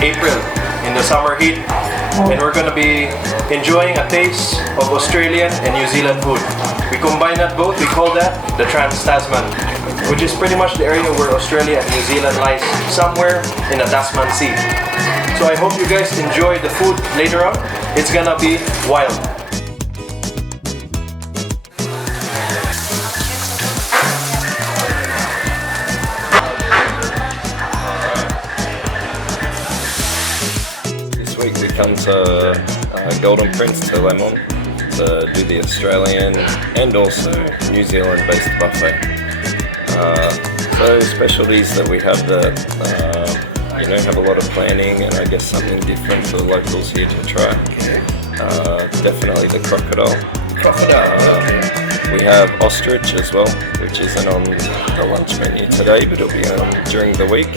April in the summer heat, and we're gonna be enjoying a taste of Australian and New Zealand food. We combine that both, we call that the Trans-Tasman, which is pretty much the area where Australia and New Zealand lies, somewhere in the Tasman Sea. So I hope you guys enjoy the food later on. It's gonna be wild. This week we come to Golden Prince to Lemon to do the Australian and also New Zealand based buffet. So specialties that we have that have a lot of planning, and I guess something different for the locals here to try. Definitely the crocodile. We have ostrich as well, which isn't on the lunch menu today, but it'll be on during the week.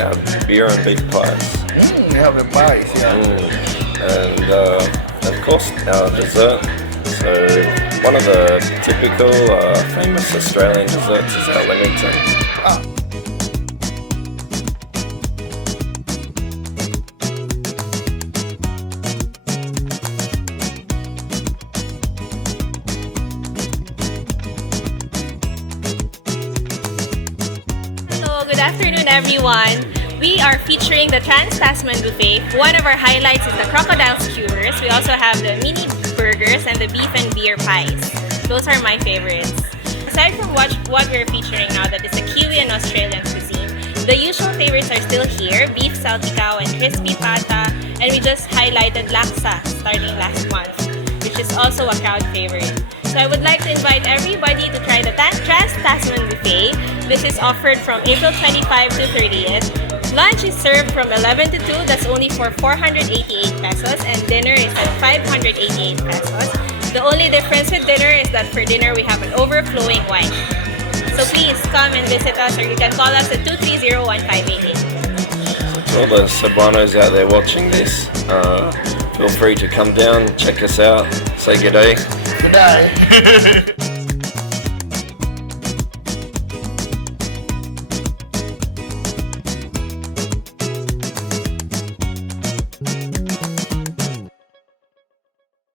Our beer and beef pies. We have the pies, And of course our dessert. So one of the typical famous Australian desserts is our Leamington. Good afternoon, everyone. We are featuring the Trans-Tasman Buffet. One of our highlights is the crocodile skewers. We also have the mini burgers and the beef and beer pies. Those are my favorites. Aside from what we're featuring now, that is the Kiwi and Australian cuisine, the usual favorites are still here: beef saltikau and crispy pata, and we just highlighted laksa starting last month, which is also a crowd favorite. So I would like to invite everybody to try the Trans-Tasman Buffet. This is offered from April 25 to 30th. Lunch is served from 11 to 2, that's only for 488 pesos, and dinner is at 588 pesos. The only difference with dinner is that for dinner we have an overflowing wine. So please come and visit us, or you can call us at 230-1588. To all the Cebuanos out there watching this, feel free to come down, check us out, say good day. Good day.